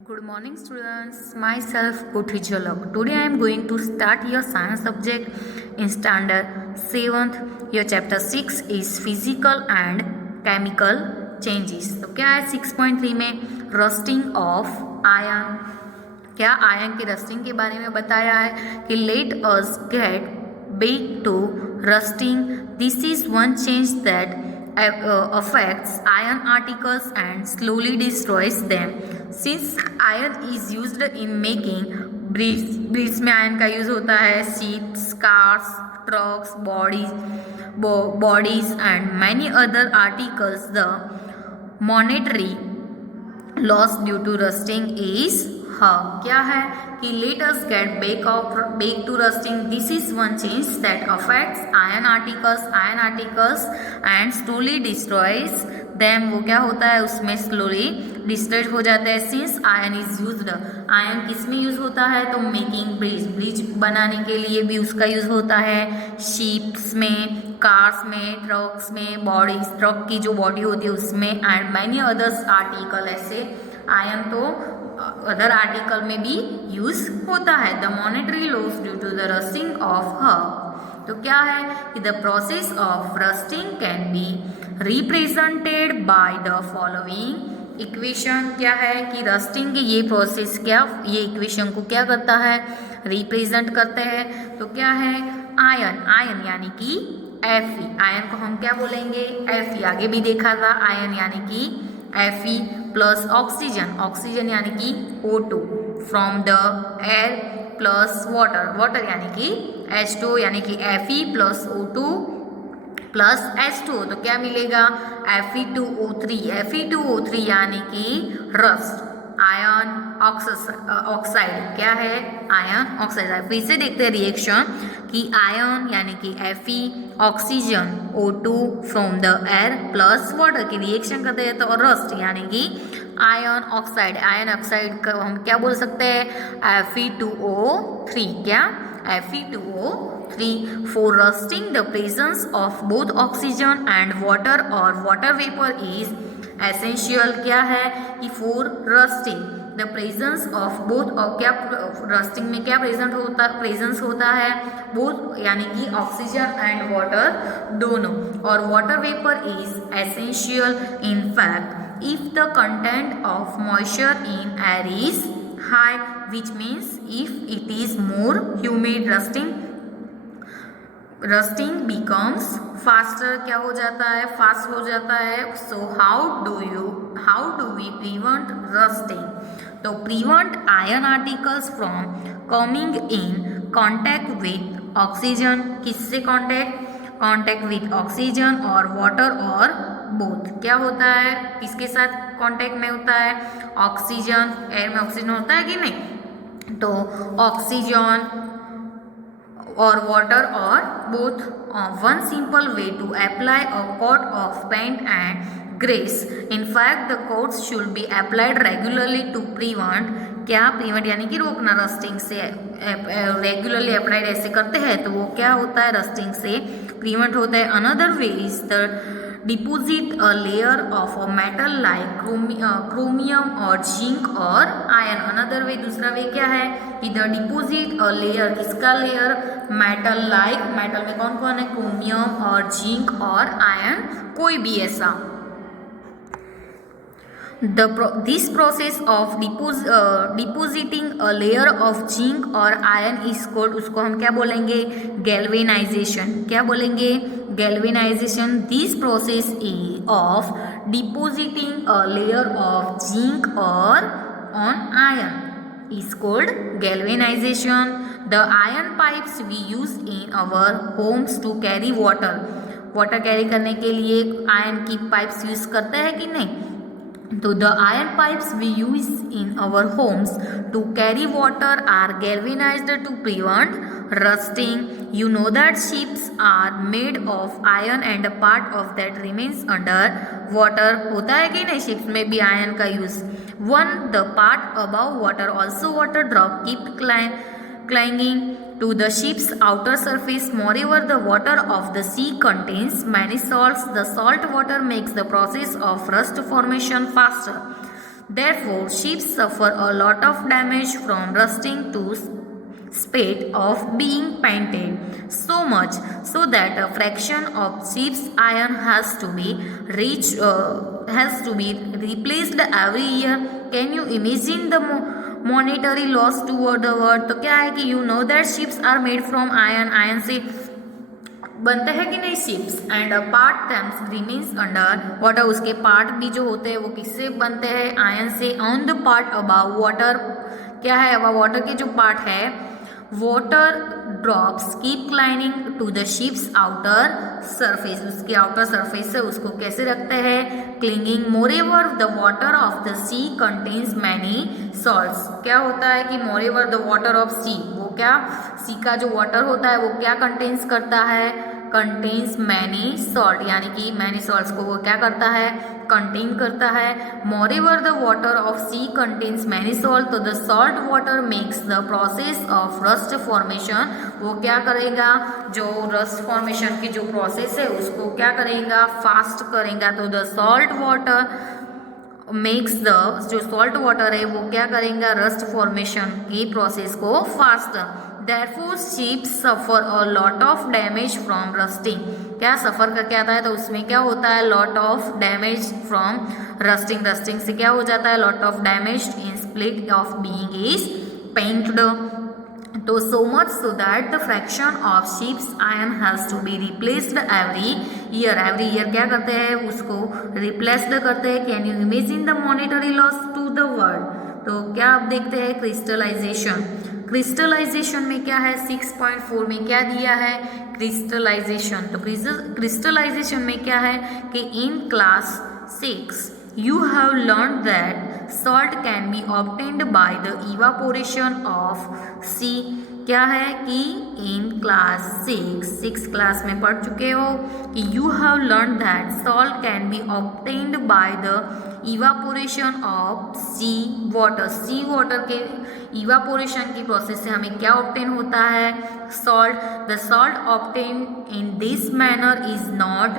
Good morning students, myself Kothi Jhalak. Today I am going to start your science subject in standard 7th. Your chapter 6 is physical and chemical changes. तो क्या है 6.3 में rusting of ion. क्या ion के rusting के बारे में बताया है कि let us gate back to rusting. This is one change that affects iron particles and slowly destroys them. Since iron is used in making bricks में आयन का यूज होता है, ships, cars, trucks, bodies and many other articles. The monetary loss due to rusting is क्या है कि let us get back to rusting. This is one change that affects iron particles and slowly destroys them. वो क्या होता है, उसमें slowly destroyed हो जाता है. Since iron is used, ion किस में यूज होता है तो मेकिंग ब्रिज बनाने के लिए भी उसका यूज होता है, शिप्स में, कार्स में, ट्रक्स में, बॉडीज, ट्रक की जो बॉडी होती है उसमें, एंड मैनी अदर्स आर्टिकल. ऐसे आयन तो अदर आर्टिकल में भी यूज होता है. The monetary loss due to the rusting of her. तो क्या है कि the process of rusting can be represented by the following equation. क्या है कि रस्टिंग की ये प्रोसेस ये इक्वेशन को क्या करता है, रिप्रेजेंट करते हैं. तो क्या है आयन यानी कि Fe. आयन को हम क्या बोलेंगे, Fe. आगे भी देखा था आयन यानी कि Fe प्लस ऑक्सीजन यानी कि O2 from the air plus water यानी कि H2 यानी कि Fe plus O2 plus H2. तो क्या मिलेगा Fe2O3 यानी कि रस्ट. आयन ऑक्साइड क्या है, आयन ऑक्साइड. फिर से देखते हैं रिएक्शन कि आयन यानी कि Fe, oxygen O2 from the air plus water की रिएक्शन करते हैं तो रस्ट यानी कि आयन ऑक्साइड का हम क्या बोल सकते हैं Fe2O3. क्या Fe2O3. For rusting the presence of both oxygen and water or water vapor is essential. क्या है कि for rusting the presence of both, और क्या रस्टिंग में क्या प्रेजेंस होता है बोथ यानी कि ऑक्सीजन एंड वाटर दोनों, और water vapour is essential. In fact if the content of moisture in air is high which means if it is more humid rusting becomes faster. क्या हो जाता है, फास्ट हो जाता है. So how do we prevent rusting. तो prevent iron articles from coming in contact with oxygen. किससे contact with oxygen और वाटर और बोथ. क्या होता है, किसके साथ कॉन्टैक्ट में होता है, ऑक्सीजन. एयर में ऑक्सीजन होता है कि नहीं, तो ऑक्सीजन और वाटर और both. One simple way to apply a coat of paint and grease. In fact the coats should be applied regularly to prevent यानी कि रोकना रस्टिंग से. रेगुलरली अप्लाइड ऐसे करते हैं तो वो क्या होता है, रस्टिंग से प्रिवेंट होता है. Another way is the deposit a layer of a metal like chromium और जिंक और आयन. अनदर वे दूसरा वे क्या है कि द डिपोजिट अ लेयर, किसका लेयर, मेटल में कौन कौन है, क्रोमियम और जिंक और आयन, कोई भी ऐसा. This process of depositing a layer of zinc or iron is called, उसको हम क्या बोलेंगे, galvanization. क्या बोलेंगे, galvanization. This process of depositing a layer of zinc or on iron is called galvanization. The iron pipes we use in our homes to carry water carry करने के लिए ion की पाइप्स यूज करते हैं कि नहीं. तो the iron pipes we use in our homes to carry water are galvanized to prevent rusting. You know that ships are made of iron and a part of that remains under water. होता है कि नहीं, ships में भी ion का use. The part above water also water drop keep clinging to the ship's outer surface. Moreover, the water of the sea contains many salts. The salt water makes the process of rust formation faster. Therefore, ships suffer a lot of damage from rusting to spite of being painted so much so that a fraction of ship's iron has to be replaced every year. Can you imagine the monetary loss toward the world? तो क्या है कि you know that ships are made from iron. Iron से बनते हैं कि नहीं ships, and part them remains under water, उसके पार्ट भी जो होते हैं वो किससे बनते हैं? आयरन से. On the part above water, क्या है अबाव वाटर के जो पार्ट है, water drops keep clinging to the ships outer surface, उसके आउटर सरफेस से उसको कैसे रखते हैं? Clinging. Moreover the water of the sea contains many salts. क्या होता है कि moreover the water of sea, वो क्या सी का जो वाटर होता है वो क्या कंटेन्स करता है? कंटेन्स मैनी सॉल्ट, यानी कि मैनी सॉल्ट्स को वो क्या करता है? कंटेन करता है. Moreover the water of sea contains many salt, तो the salt water makes the process of rust formation, वो क्या करेगा? जो रस्ट फॉर्मेशन की जो प्रोसेस है उसको क्या करेगा? फास्ट करेगा. तो the salt water makes the, जो सॉल्ट वाटर है वो क्या करेगा? रस्ट फॉर्मेशन की प्रोसेस को fast. Therefore, ships suffer a lot of damage from rusting. क्या सफ़र का क्या आता है? तो उसमें क्या होता है? lot of damage from rusting. rusting से क्या हो जाता है? lot of damage in split of being is painted. तो so much so that the fraction of ship's iron has to be replaced every year. every year क्या करते हैं? उसको replaced करते हैं. Can you imagine the monetary loss to the world? तो क्या आप देखते हैं? क्रिस्टलाइजेशन. क्रिस्टलाइजेशन में क्या है? 6.4 में क्या दिया है? क्रिस्टलाइजेशन. तो क्रिस्टलाइजेशन में क्या है कि in class 6 you have learned that salt can be obtained by the evaporation of sea. क्या है कि इन क्लास 6 क्लास में पढ़ चुके हो कि you have learned that salt can be obtained by the evaporation of sea water. sea water के evaporation की प्रोसेस से हमें क्या obtain होता है? salt. the salt obtained in this manner is not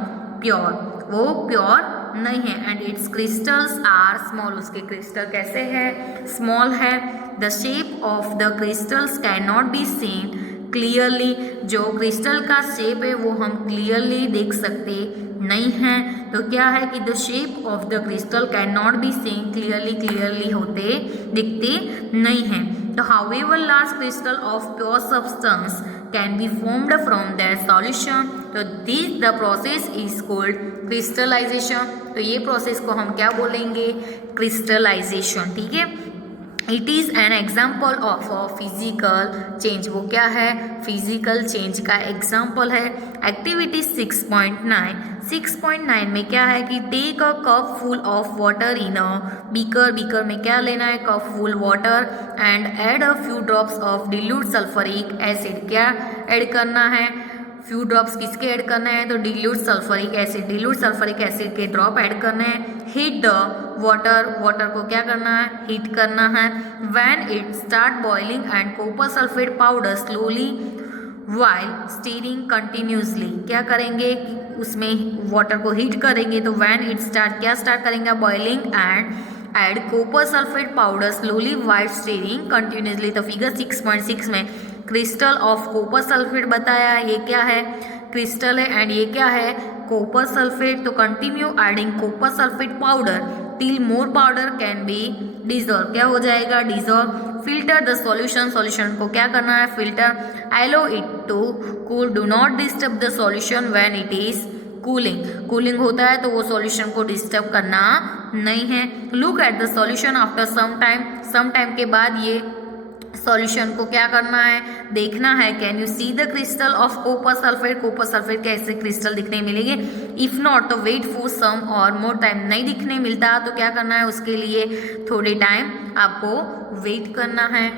pure. वो प्योर नहीं है. And its crystals are small, उसके क्रिस्टल कैसे है? स्मॉल है. The shape of the crystals can not be seen clearly. जो क्रिस्टल का शेप है वो हम क्लियरली देख सकते नहीं हैं. तो क्या है कि the shape of the crystal can not be seen clearly होते दिखते नहीं हैं. तो however large crystal of pure substance can be formed from their solution. तो this the process is called crystallization. तो ये प्रोसेस को हम क्या बोलेंगे? क्रिस्टलाइजेशन. ठीक है. It is an example of a physical change. वो क्या है? फिजिकल चेंज का एग्जाम्पल है. एक्टिविटी 6.9 में क्या है कि take a cup full of water in a beaker. Beaker में क्या लेना है? Cup full water. And add a few drops of dilute sulphuric acid. क्या ऐड करना है? फ्यू ड्रॉप्स किसके ऐड करना है? तो dilute sulphuric acid. Dilute sulphuric acid के ड्रॉप ऐड करने हैं. Heat the water. वाटर को क्या करना है? हीट करना है. When it start boiling and copper sulphate powder slowly while steering continuously. क्या करेंगे? उसमें वाटर को हीट करेंगे. तो व्हेन इट स्टार्ट, क्या स्टार्ट करेंगे? Boiling and add copper sulphate powder slowly while steering continuously. तो फिगर 6.6 में क्रिस्टल ऑफ कॉपर सल्फेट बताया. ये क्या है? क्रिस्टल है. एंड ये क्या है? Copper sulphate. तो continue adding copper sulphate powder till more powder can be dissolve. क्या हो जाएगा? Dissolve. Filter the solution. Solution को क्या करना है? Filter. Allow it to cool. Do not disturb the solution when it is cooling. Cooling होता है तो वो सॉल्यूशन को डिस्टर्ब करना नहीं है. Look at the solution after some time के बाद ये सॉल्यूशन को क्या करना है? देखना है. Can you see the crystal of copper sulphate. Copper sulphate कैसे क्रिस्टल दिखने मिलेंगे? इफ नॉट तो वेट फॉर सम और मोर टाइम. नहीं दिखने मिलता तो क्या करना है? उसके लिए थोड़े टाइम आपको वेट करना है.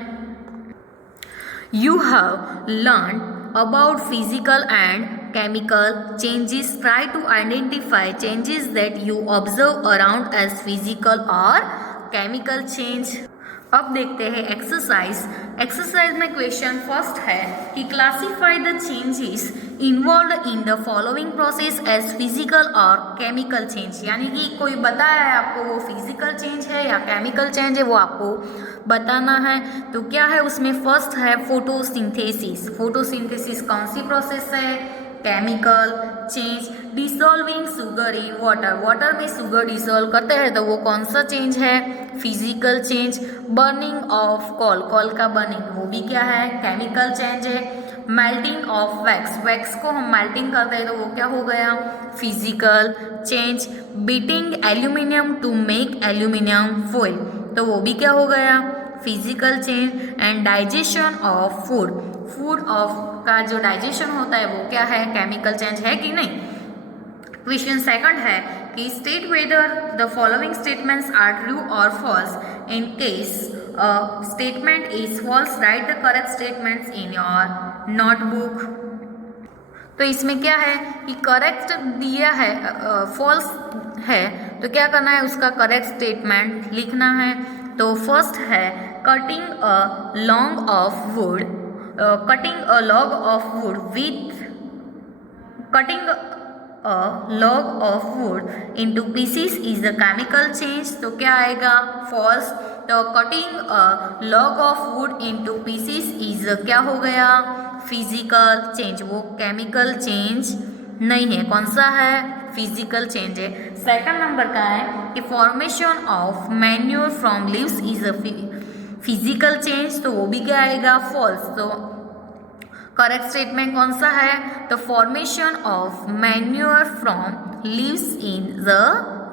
You have learn about physical and chemical changes. Try to identify changes that you observe around as physical or chemical change. अब देखते हैं एक्सरसाइज. एक्सरसाइज में क्वेश्चन फर्स्ट है कि classify the changes involve in the following process as physical और chemical change, यानी कि कोई बताया है आपको वो फिजिकल चेंज है या केमिकल चेंज है वो आपको बताना है। तो क्या है उसमें फर्स्ट है फोटोसिंथेसिस। फोटोसिंथेसिस कौन सी प्रोसेस है? Chemical change. Dissolving sugar in water, water में शुगर डिसॉल्व करते हैं तो वो कौन सा चेंज है? Physical change. Burning of coal, coal का बर्निंग वो भी क्या है? केमिकल चेंज है। मेल्टिंग ऑफ वैक्स, वैक्स को हम मेल्टिंग करते हैं तो वो क्या हो गया? Physical change. Beating aluminium to make aluminium foil, तो वो भी क्या हो गया? Physical change. And digestion of food, food of का जो डाइजेशन होता है वो क्या है? केमिकल चेंज है कि नहीं? क्वेश्चन सेकंड है कि state whether the following statements are true और false. In case statement is false write the correct statements in your notebook. तो इसमें क्या है कि करेक्ट दिया है, फॉल्स है तो क्या करना है? उसका करेक्ट स्टेटमेंट लिखना है। तो फर्स्ट है cutting a long off would, cutting a log of would with cutting a log of wood into pieces is a chemical change, तो क्या आएगा? false। तो cutting a log of wood into pieces is a क्या हो गया? physical change, वो chemical change नहीं है। कौन सा है? physical change है। सेकंड नंबर का है कि formation of manure from leaves is a physical change, तो वो भी क्या आएगा? false। तो करेक्ट स्टेटमेंट कौन सा है? The formation of manure from leaves in the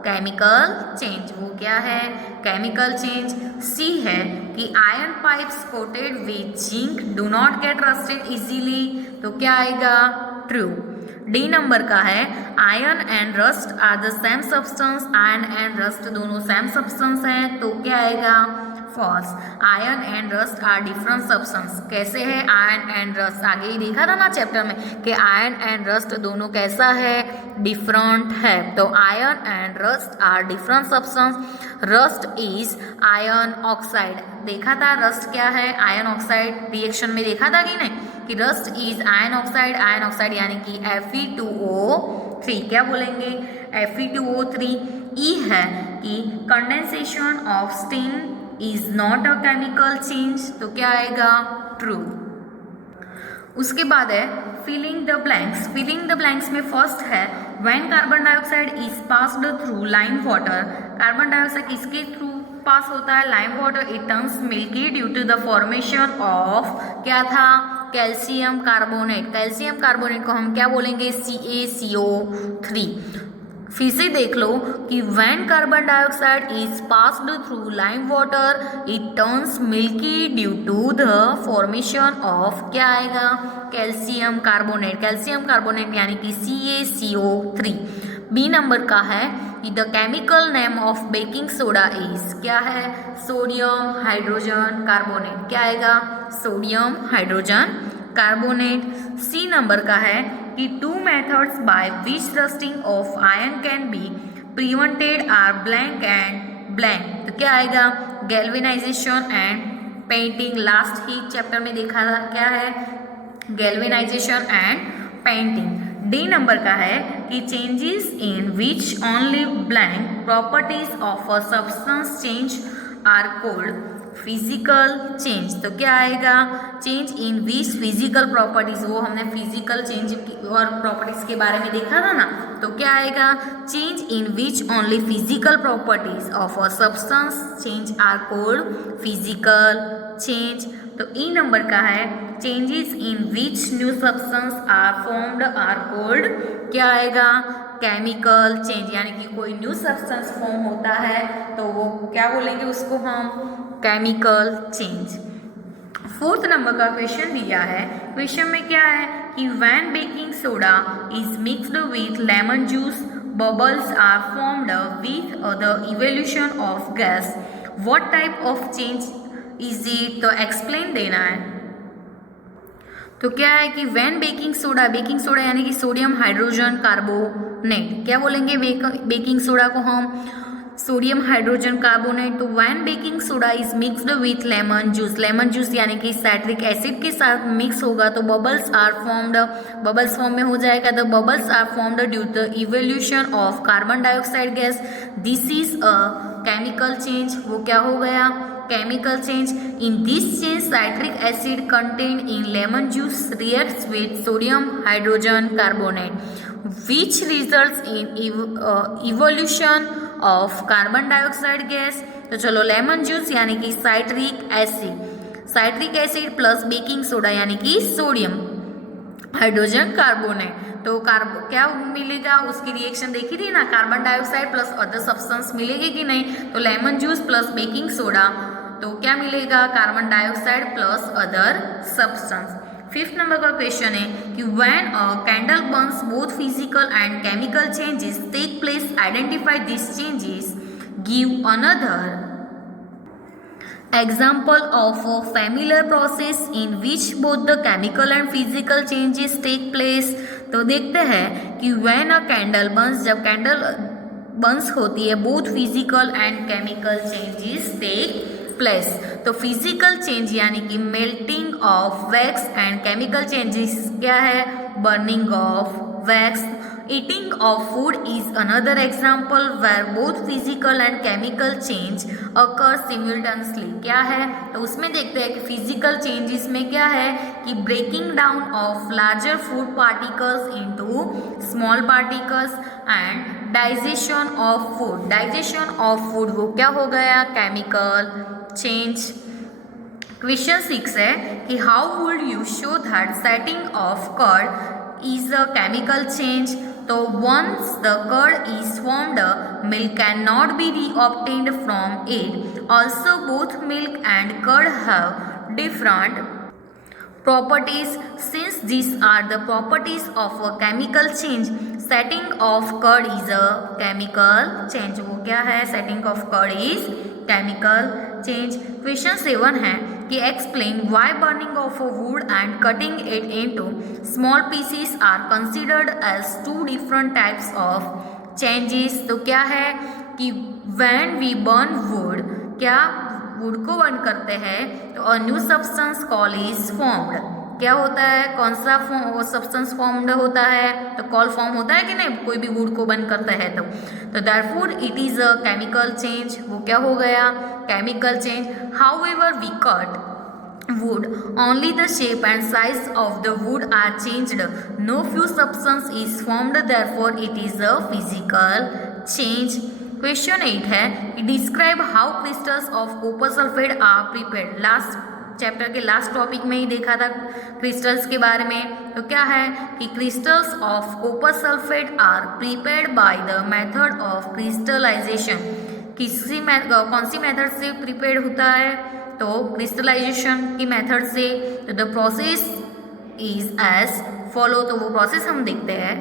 chemical change, वो क्या है? Chemical change. सी है कि iron pipes coated with zinc do not get rusted easily, तो क्या आएगा? ट्रू। डी नंबर का है iron and rust are the same substance, iron and rust दोनों सेम सब्सटेंस हैं, तो क्या आएगा? False. Iron and rust are different substance, कैसे है आयरन एंड रस्ट? आगे ही देखा था ना चैप्टर में कि आयरन एंड रस्ट दोनों कैसा है? डिफरेंट है। तो iron and rust are different substance. Rust is iron oxide, देखा था रस्ट क्या है? Iron oxide. रिएक्शन में देखा था कि नहीं कि rust is iron oxide, iron oxide यानी कि Fe2O3, क्या बोलेंगे? Fe2O3। ई है कि condensation of steam is not a chemical change, तो क्या आएगा? ट्रू। उसके बाद है filling the blanks. Filling the blanks में फर्स्ट है when carbon dioxide is passed through lime water, carbon dioxide किसके थ्रू पास होता है? Lime water. It turns milky due to the formation of क्या था? Calcium carbonate. कैल्शियम कार्बोनेट को हम क्या बोलेंगे? CaCO3। फिर से देख लो कि when carbon dioxide is passed through lime water it turns milky due to the formation of क्या आएगा? Calcium carbonate. कैल्शियम कार्बोनेट यानी कि CaCO3। बी नंबर का है कि the chemical name of baking soda is क्या है? सोडियम हाइड्रोजन कार्बोनेट, क्या आएगा? Sodium hydrogen carbonate. C number का है कि two methods by which rusting of iron can be prevented are blank and blank, तो क्या आएगा? Galvanisation and painting. लास्ट ही चैप्टर में देखा था क्या है? Galvanisation and painting. D number का है कि changes in which only blank properties of a substance change are called physical change, तो क्या आएगा? Change in which physical properties, वो हमने फिजिकल चेंज और प्रॉपर्टीज के बारे में देखा था ना, तो क्या आएगा? Change in which only physical properties of a substance change are called physical change. तो ई नंबर का है changes in which new substance are formed are called क्या आएगा? केमिकल चेंज, यानी कि कोई न्यू सब्सटेंस फॉर्म होता है तो वो क्या बोलेंगे उसको हम? Chemical change. फोर्थ नंबर का क्वेश्चन दिया है। क्वेश्चन में क्या है कि when baking soda is mixed with lemon juice bubbles are formed with the evolution of gas, what type of change is it? तो एक्सप्लेन देना है। तो क्या है कि व्हेन बेकिंग सोडा यानी कि सोडियम हाइड्रोजन कार्बोनेट, क्या बोलेंगे? बेकिंग सोडा को हम सोडियम हाइड्रोजन कार्बोनेट। तो when baking soda is mixed with lemon juice यानी कि साइट्रिक एसिड के साथ मिक्स होगा तो bubbles are formed, bubbles form में हो जाएगा। The bubbles are formed due to evolution of carbon dioxide gas. This is a chemical change. वो क्या हो गया? Chemical change. In this change citric acid contained in lemon juice reacts with sodium hydrogen carbonate which results in evolution of carbon dioxide gas. तो चलो lemon juice यानी कि citric acid plus baking soda यानी कि sodium hydrogen carbonate. तो क्या मिलेगा? उसकी रिएक्शन देखी थी ना, carbon dioxide plus other substance मिलेगी कि नहीं? तो lemon juice plus baking soda तो क्या मिलेगा? Carbon dioxide plus other substance. 5th number का क्वेश्चन है कि when a candle burns both physical and chemical changes take place, identify this changes, give another example of a familiar process in which both the chemical and physical changes take place। तो देखते हैं कि when a candle burns, जब candle burns होती है, both physical and chemical changes take place. तो physical change यानी कि melting of wax and chemical changes क्या है? Burning of wax. Eating of food is another example where both physical and chemical change occur simultaneously. क्या है? तो उसमें देखते हैं कि फिजिकल चेंजेस में क्या है कि breaking down of larger food particles into small particles and digestion of food. Digestion of food वो क्या हो गया? Chemical change. क्वेश्चन 6 है कि how would you show that setting of curd is a chemical change. तो once the curd is formed, milk can not be reobtained from it. Also both milk and curd have different properties. Since these are the properties of a chemical change, setting of curd is a chemical change। वो क्या है? setting of curd is chemical change। Question 7 है कि explain why burning of a wood and cutting it into small pieces are considered as two different types of changes। तो क्या है कि when we burn wood, क्या would को burn करते हैं तो a new substance call is formed. क्या होता है? कौन सा सब्सटेंस फॉर्म्ड होता है? तो कॉल फॉर्म होता है कि नहीं? कोई भी वुड को बर्न करता है तो therefore it is a chemical change. वो क्या हो गया? Chemical change. However we cut wood, only the shape and size of the wood are changed. No few substance is formed, therefore it is a physical change। Question 8 है कि describe how crystals of copper sulphate are prepared. Last chapter के last topic में ही देखा था crystals के बारे में। तो क्या है कि crystals of copper sulphate are prepared by the method of crystallisation. कौन सी मेथड से प्रिपेयर्ड होता है? तो क्रिस्टलाइजेशन की मेथड से। तो the process is as follow. तो वो प्रोसेस हम देखते हैं।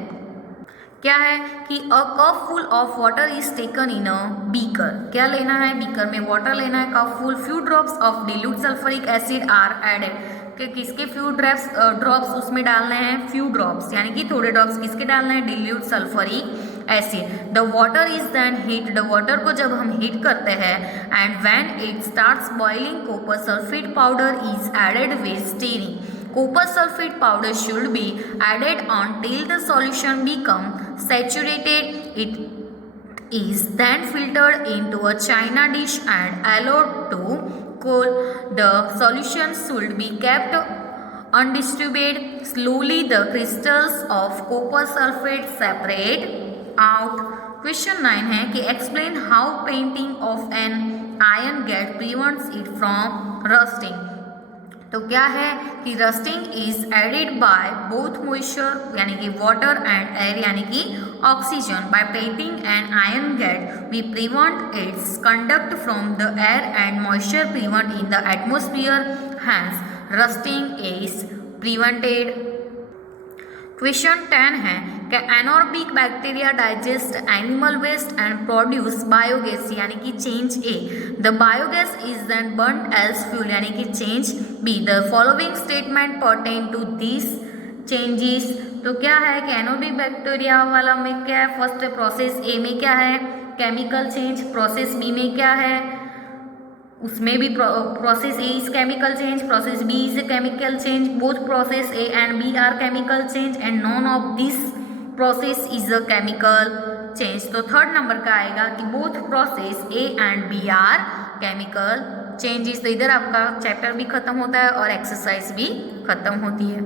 क्या है कि a cup full of water is taken in a beaker. क्या लेना है? बीकर में वाटर लेना है, cup full. Few drops of dilute sulphuric acid are added. कि किसके फ्यू ड्रॉप्स उसमें डालने हैं? फ्यू ड्रॉप्स यानी कि थोड़े ड्रॉप्स किसके डालने हैं? Dilute sulphuric acid. The water is then heat. The water को जब हम हीट करते हैं and when it starts boiling, copper sulphate powder is added with stirring. Copper sulfate powder should be added until the solution becomes saturated. It is then filtered into a china dish and allowed to cool. The solution should be kept undisturbed. Slowly the crystals of copper sulfate separate out। Question 9 है कि explain how painting of an iron get prevents it from rusting। तो क्या है कि rusting is added by both moisture यानी कि water and air यानी कि oxygen. By painting and iron gate we prevent its contact from the air and moisture prevent in the atmosphere, hence rusting is prevented. Question 10 है कि anaerobic bacteria digest animal waste and produce biogas यानी कि change A. The biogas is then burned as fuel यानी कि change B. The following statement pertain to this changes. तो क्या है कि एनोरबिक बैक्टीरिया वाला में क्या है? फर्स्ट प्रोसेस ए में क्या है केमिकल चेंज, प्रोसेस बी में क्या है, उसमें भी process A is chemical change, process B is a chemical change, both process A and B are chemical change and none of this process is a chemical change. तो third number का आएगा कि both process A and B are chemical changes. तो इधर आपका chapter भी खत्म होता है और एक्सरसाइज भी खत्म होती है।